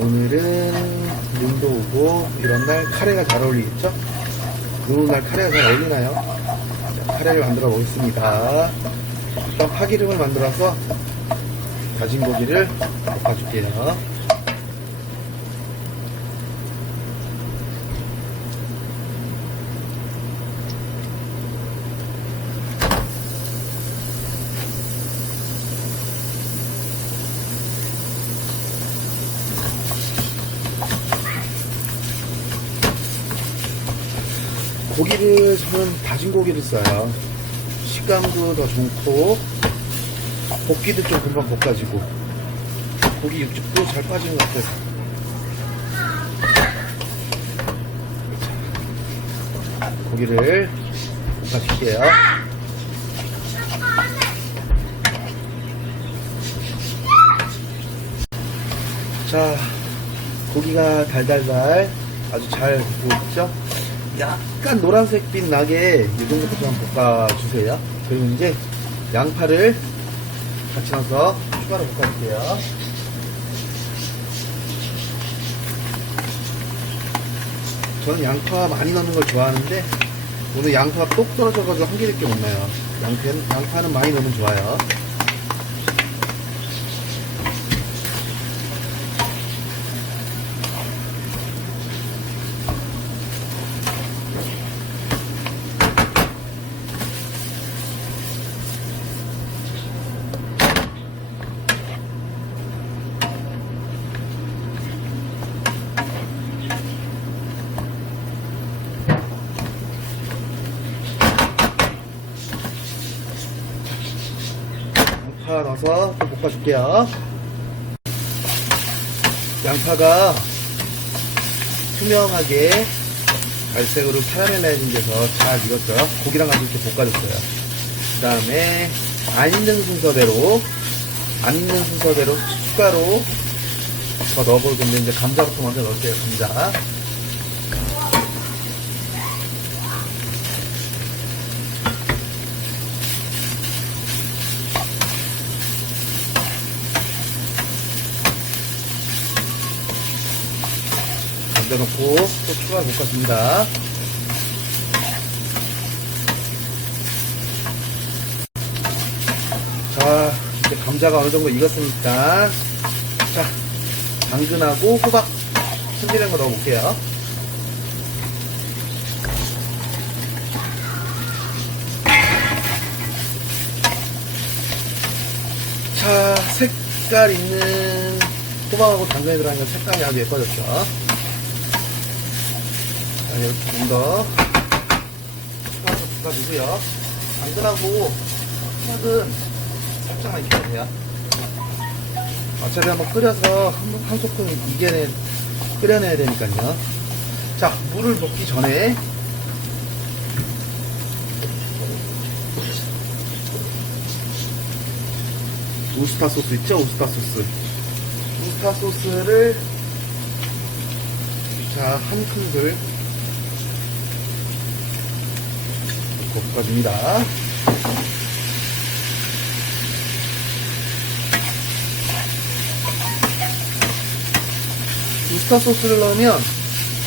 오늘은 눈도 오고 이런 날 카레가 잘 어울리겠죠? 눈 오는 날 카레가 잘 어울리나요? 자, 카레를 만들어 보겠습니다. 일단 파기름을 만들어서 다진 고기를 볶아줄게요. 고기를 저는 다진 고기를 써요. 식감도 더 좋고 볶기도 좀 금방 볶아지고 고기 육즙도 잘 빠지는 것 같아서 자, 고기를 볶아줄게요. 자, 고기가 달달달 아주 잘 볶고 있죠? 약간 노란색빛 나게 이 정도 좀 볶아주세요. 그리고 이제 양파를 같이 넣어서 추가로 볶아줄게요. 저는 양파 많이 넣는 걸 좋아하는데 오늘 양파 똑 떨어져가지고 한 개밖에 못. 양파, 양파는 많이 넣으면 좋아요. 양파 넣어서 좀 볶아줄게요. 양파가 투명하게 갈색으로 카라멜라이징 돼서 잘 익었어요. 고기랑 같이 이렇게 볶아줬어요. 그 다음에 안 익는 순서대로, 안 익는 순서대로 추가로 더 넣어볼 건데, 이제 감자부터 먼저 넣을게요, 감자. 넣고 또 추가로 볶아줍니다. 자, 이제 감자가 어느 정도 익었으니까 자, 당근하고 호박 손질한 거 넣어볼게요. 자, 색깔 있는 호박하고 당근이 들어가니까 색깔이 아주 예뻐졌죠. 자, 이렇게 좀더 볶아주고요. 당근하고 호박은 살짝만 익혀도 돼요. 어차피 한번 끓여서 한, 한 소끔 이겨내, 끓여내야 되니까요. 자, 물을 붓기 전에 우스타 소스 있죠? 우스타 소스. 우스타 소스를 자, 한 큰술 볶아줍니다. 우스타 소스를 넣으면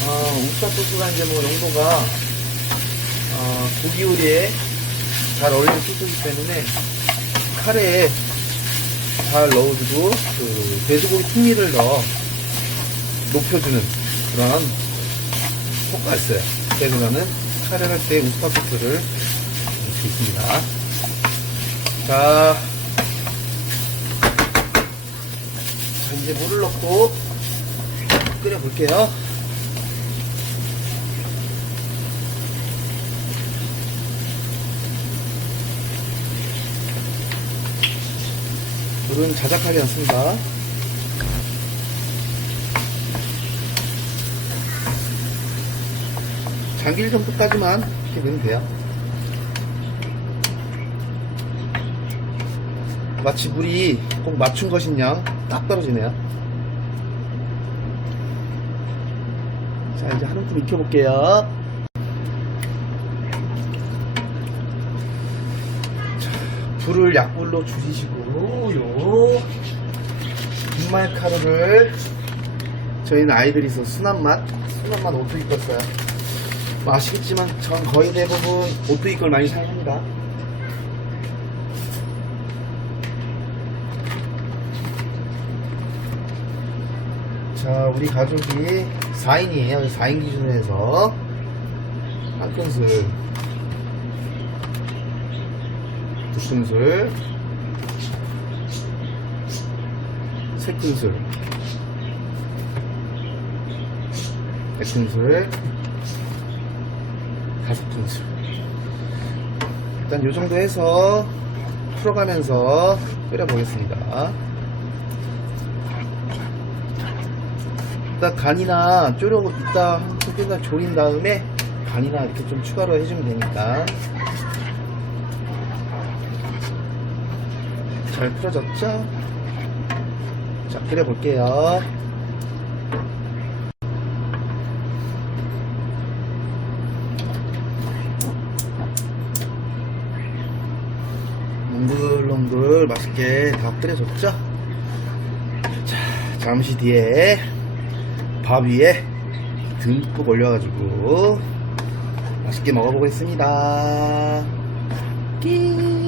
어, 우스타 소스가 이제 뭐 용도가 어, 고기 요리에 잘 어울리는 소스이기 때문에 카레에 잘 넣어주고 그 돼지고기 풍미를 더 높여주는 그런 효과가 있어요. 그래서 저는 카레를 할때 우스타 소스를 이렇게 있습니다. 자, 자, 이제 물을 넣고 끓여볼게요. 물은 자작하지 않습니다. 잠길 정도까지만 이렇게 넣으면 돼요. 마치 물이 꼭 맞춘 양딱 떨어지네요. 자, 이제 한 움큼 익혀볼게요. 자, 불을 약불로 줄이시고, 요, 분말 가루를 저희는 아이들이 있어 순한 맛, 순한 맛걸 써요. 뭐 아시겠지만 전 거의 대부분 오뚜기 걸 많이 사용합니다. 자, 우리 가족이 4인이에요. 4인 기준으로 해서. 한 큰술, 두 큰술, 세 큰술, 네 큰술, 큰술. 일단 요 정도 해서 풀어가면서 끓여보겠습니다. 일단 간이나 졸여 이따 소개가 졸인 다음에 간이나 이렇게 좀 추가로 해주면 되니까 잘 풀어졌죠? 자 끓여볼게요 몽글몽글 맛있게 다 끓여졌죠? 자 잠시 뒤에 밥 위에 듬뿍 올려가지고 맛있게 먹어보겠습니다. 끼